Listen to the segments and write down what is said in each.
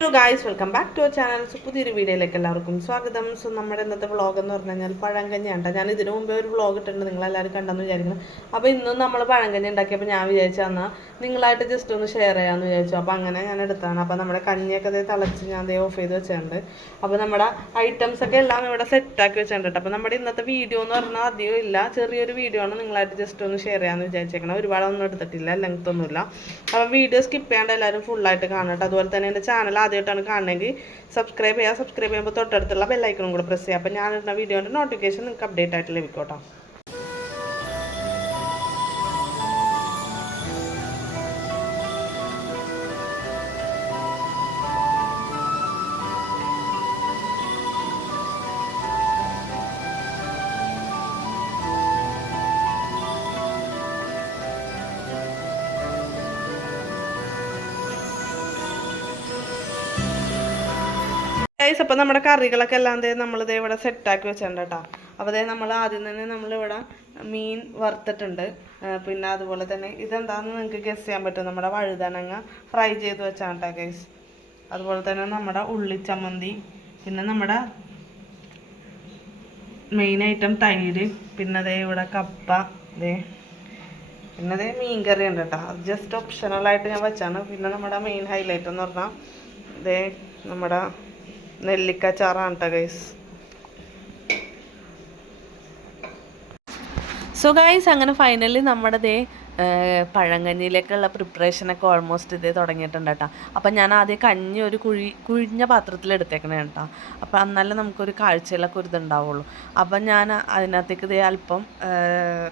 Hello guys welcome back to channel so പുതിയൊരു വീഡിയോയിലേക്ക് എല്ലാവർക്കും സ്വാഗതം. സോ നമ്മുടെ ഇന്നത്തെ വ്ളോഗ് എന്ന് പറഞ്ഞു കഴിഞ്ഞാൽ പഴങ്കഞ്ഞിയാണ് ഞാൻ ഇതിനു മുമ്പേ ഒരു വ്ളോഗ് ഇട്ടിട്ടുണ്ട് നിങ്ങളെല്ലാവരും കണ്ടെന്ന് വിചാരിക്കുന്നു. അപ്പോൾ ഇന്നും നമ്മൾ പഴങ്കഞ്ഞി ഉണ്ടാക്കിയപ്പോൾ ഞാൻ വിചാരിച്ചു എന്നാൽ നിങ്ങളായിട്ട് ജസ്റ്റ് ഒന്ന് ഷെയർ ചെയ്യാമെന്ന് വിചാരിച്ചു. അപ്പോൾ അങ്ങനെ ഞാൻ എടുത്താണ് അപ്പോൾ നമ്മുടെ കഞ്ഞിയൊക്കെ അതേ തിളച്ച് ഞാൻ അതേ ഓഫ് ചെയ്ത് വെച്ചിട്ടുണ്ട്. അപ്പോൾ നമ്മുടെ ഐറ്റംസ് ഒക്കെ എല്ലാം ഇവിടെ സെറ്റാക്കി വെച്ചിട്ടുണ്ട് ട്ടോ. അപ്പോൾ നമ്മുടെ ഇന്നത്തെ വീഡിയോ എന്ന് പറഞ്ഞാൽ അധികം ഇല്ല. ചെറിയൊരു വീഡിയോ ആണ് നിങ്ങളായിട്ട് ജസ്റ്റ് ഒന്ന് ഷെയർ ചെയ്യാമെന്ന് വിചാരിച്ചേക്കണം. ഒരുപാടൊന്നും എടുത്തിട്ടില്ല ലെങ്ത് ഒന്നുമില്ല. അപ്പോൾ വീഡിയോ സ്കിപ്പ് ചെയ്യാണ്ട് എല്ലാവരും ഫുള്ളായിട്ട് കാണട്ടെ അതുപോലെ തന്നെ എന്റെ ചാനൽ ആദ്യമായിട്ടാണ് കാണണമെങ്കിൽ സബ്സ്ക്രൈബ് ചെയ്യുക. സബ്സ്ക്രൈബ് ചെയ്യുമ്പോൾ തൊട്ടടുത്തുള്ള ബെല്ലൈക്കണും കൂടെ പ്രസ് ചെയ്യുക. അപ്പോൾ ഞാനിടുന്ന വീഡിയോന്റെ നോട്ടിഫിക്കേഷൻ നിങ്ങൾക്ക് അപ്ഡേറ്റ് ആയിട്ട് ലഭിക്കോട്ടോ ഗൈസ് അപ്പോൾ നമ്മുടെ കറികളൊക്കെ എല്ലാം ദേ നമ്മളിതേ ഇവിടെ സെറ്റാക്കി വെച്ചിട്ടുണ്ട് കേട്ടോ അപ്പോൾ ദേ നമ്മൾ ആദ്യം തന്നെ നമ്മളിവിടെ മീൻ വറുത്തിട്ടുണ്ട്. പിന്നെ അതുപോലെ തന്നെ ഇതെന്താണെന്ന് നിങ്ങൾക്ക് ഗസ് ചെയ്യാൻ പറ്റും നമ്മുടെ വഴുതനങ്ങ ഫ്രൈ ചെയ്ത് വെച്ചാണ് കേട്ടോ ഗൈസ് അതുപോലെ തന്നെ നമ്മുടെ ഉള്ളിച്ചമ്മന്തി പിന്നെ നമ്മുടെ മെയിൻ ഐറ്റം തൈര് പിന്നെ ദേ ഇവിടെ കപ്പ ദേ. പിന്നെ ദേ മീൻ കറി ഉണ്ട് കേട്ടോ അത് ജസ്റ്റ് ഓപ്ഷണലായിട്ട് ഞാൻ വെച്ചാണ്. പിന്നെ നമ്മുടെ മെയിൻ ഹൈലൈറ്റ് എന്ന് പറഞ്ഞാൽ ദേ നമ്മുടെ നെല്ലിക്ക ചാറാണ് കേട്ടോ ഗൈസ് സോ ഗൈസ് അങ്ങനെ ഫൈനലി നമ്മുടെ ദേ പഴങ്കഞ്ഞിയിലേക്കുള്ള പ്രിപ്പറേഷനൊക്കെ ഓൾമോസ്റ്റ് ഇതേ തുടങ്ങിയിട്ടുണ്ട് കേട്ടോ. അപ്പം ഞാൻ ആദ്യം കഞ്ഞി ഒരു കുഴി കുഴിഞ്ഞ പാത്രത്തിൽ എടുത്തേക്കണേ കേട്ടോ. അപ്പം എന്നാലേ നമുക്കൊരു കാഴ്ചയിലൊക്കെ ഒരു ഇതുണ്ടാവുള്ളൂ. അപ്പം ഞാൻ അതിനകത്തേക്ക് ഇതേ അല്പം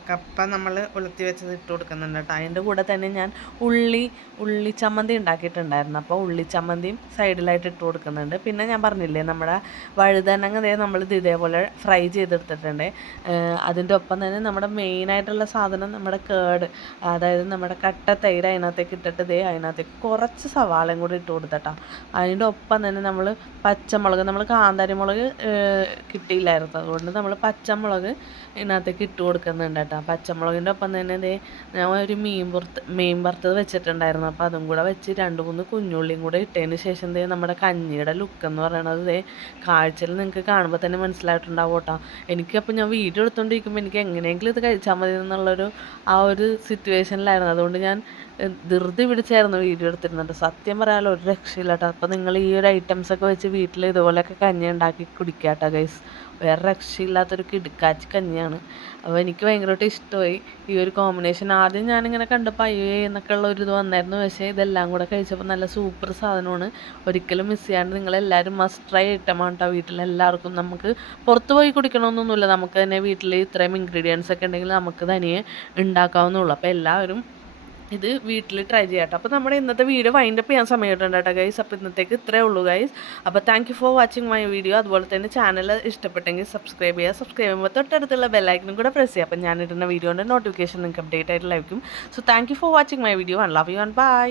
കപ്പ നമ്മൾ ഉളുത്തി വെച്ചത് ഇട്ട് കൊടുക്കുന്നുണ്ട് കേട്ടോ. അതിന്റെ കൂടെ തന്നെ ഞാൻ ഉള്ളി ഉള്ളി ചമ്മന്തി ഉണ്ടാക്കിയിട്ടുണ്ടായിരുന്നു. അപ്പോൾ ഉള്ളി ചമ്മന്തിയും സൈഡിലായിട്ട് ഇട്ട് കൊടുക്കുന്നുണ്ട്. പിന്നെ ഞാൻ പറഞ്ഞില്ലേ നമ്മുടെ വഴുതനങ്ങ ദേ നമ്മളിത് ഇതേപോലെ ഫ്രൈ ചെയ്തെടുത്തിട്ടുണ്ട്. അതിന്റെ ഒപ്പം തന്നെ നമ്മുടെ മെയിനായിട്ടുള്ള സാധനം നമ്മുടെ കേട്. അതായത് നമ്മുടെ കട്ട തൈര് അതിനകത്തേക്ക് ഇട്ടിട്ട് ദേ അതിനകത്തേക്ക് കുറച്ച് സവാളയും കൂടി ഇട്ട് കൊടുത്തട്ടാ. അതിന്റെ ഒപ്പം തന്നെ നമ്മൾ പച്ചമുളക് നമ്മൾ കാന്താരി മുളക് കിട്ടിയില്ലായിരുന്നു. അതുകൊണ്ട് നമ്മൾ പച്ചമുളക് ഇതിനകത്തേക്ക് ഇട്ട് കൊടുക്കുന്നുണ്ട് കേട്ടോ പച്ചമുളകിന്റെ ഒപ്പം തന്നെ ദേ ഞാൻ ഒരു മീൻ പുറത്ത് മീൻ വറുത്തത് വെച്ചിട്ടുണ്ടായിരുന്നു. അപ്പോൾ അതും കൂടെ വെച്ച് രണ്ട് മൂന്ന് കുഞ്ഞുള്ളിയും കൂടെ ഇട്ടതിന് ശേഷം ദേ നമ്മുടെ കഞ്ഞിയുടെ ലുക്ക് എന്ന് പറയണത് ദേ കാഴ്ചയിൽ നിങ്ങൾക്ക് കാണുമ്പോൾ തന്നെ മനസ്സിലായിട്ടുണ്ടാവും കേട്ടോ എനിക്കപ്പോൾ ഞാൻ വീഡിയോ എടുത്തുകൊണ്ടിരിക്കുമ്പോൾ എനിക്ക് എങ്ങനെയെങ്കിലും ഇത് കഴിച്ചാൽ മതി എന്നുള്ളൊരു ആ ഒരു സിറ്റുവേഷനിലായിരുന്നു അതുകൊണ്ട് ഞാൻ ധൃതി പിടിച്ചായിരുന്നു വീഡിയോ എടുത്തിരുന്നത്. സത്യം പറയാമല്ലോ ഒരു രക്ഷയില്ല കേട്ടോ അപ്പോൾ നിങ്ങൾ ഈ ഒരു ഐറ്റംസ് ഒക്കെ വെച്ച് വീട്ടിൽ ഇതുപോലെയൊക്കെ കഞ്ഞി ഉണ്ടാക്കി കുടിക്കുക കേട്ടോ ഗൈസ് വേറെ രക്ഷയില്ലാത്തൊരു കിടുക്കാച്ചി കഞ്ഞിയാണ്. അപ്പോൾ എനിക്ക് ഭയങ്കരമായിട്ട് ഇഷ്ടമായി. ഈ ഒരു കോമ്പിനേഷൻ ആദ്യം ഞാനിങ്ങനെ കണ്ടപ്പോൾ അയ്യോ എന്നൊക്കെ ഉള്ള ഒരു ഇത് വന്നായിരുന്നു. പക്ഷേ ഇതെല്ലാം കൂടെ കഴിച്ചപ്പോൾ നല്ല സൂപ്പർ സാധനമാണ്. ഒരിക്കലും മിസ് ചെയ്യാണ്ട് നിങ്ങളെല്ലാവരും മസ്റ്റ് ട്രൈ ഐറ്റമാണ് കേട്ടോ വീട്ടിലെല്ലാവർക്കും. നമുക്ക് പുറത്ത് പോയി കുടിക്കണമെന്നൊന്നുമില്ല. നമുക്ക് തന്നെ വീട്ടിൽ ഇത്രയും ഇൻഗ്രീഡിയൻസ് ഒക്കെ ഉണ്ടെങ്കിൽ നമുക്ക് തനിയെ ഉണ്ടാക്കാവുന്നുള്ളൂ അപ്പോൾ എല്ലാവരും ഇത് വീട്ടിൽ ട്രൈ ചെയ്യാം കേട്ടോ അപ്പോൾ നമ്മുടെ ഇന്നത്തെ വീഡിയോ വൈൻഡ് അപ്പ് ചെയ്യാൻ സമയമായിട്ടുണ്ട് കേട്ടോ ഗൈസ് അപ്പോൾ ഇന്നത്തേക്ക് ഇത്രേ ഉള്ളൂ ഗൈസ് അപ്പോൾ thank you for watching my video അതുപോലെ തന്നെ ചാനൽ ഇഷ്ടപ്പെട്ടെങ്കിൽ സബ്സ്ക്രൈബ് ചെയ്യുക. സബ്സ്ക്രൈബ് ചെയ്യുമ്പോൾ തൊട്ടടുത്തുള്ള ബെല്ലൈക്കനും കൂടെ പ്രസ് ചെയ്യുക. അപ്പോൾ ഞാനിടുന്ന വീഡിയോന്റെ നോട്ടിഫിക്കേഷൻ നിങ്ങൾക്ക് അപ്ഡേറ്റ് ആയിട്ട് ലഭിക്കും. So thank you for watching my video and love you and bye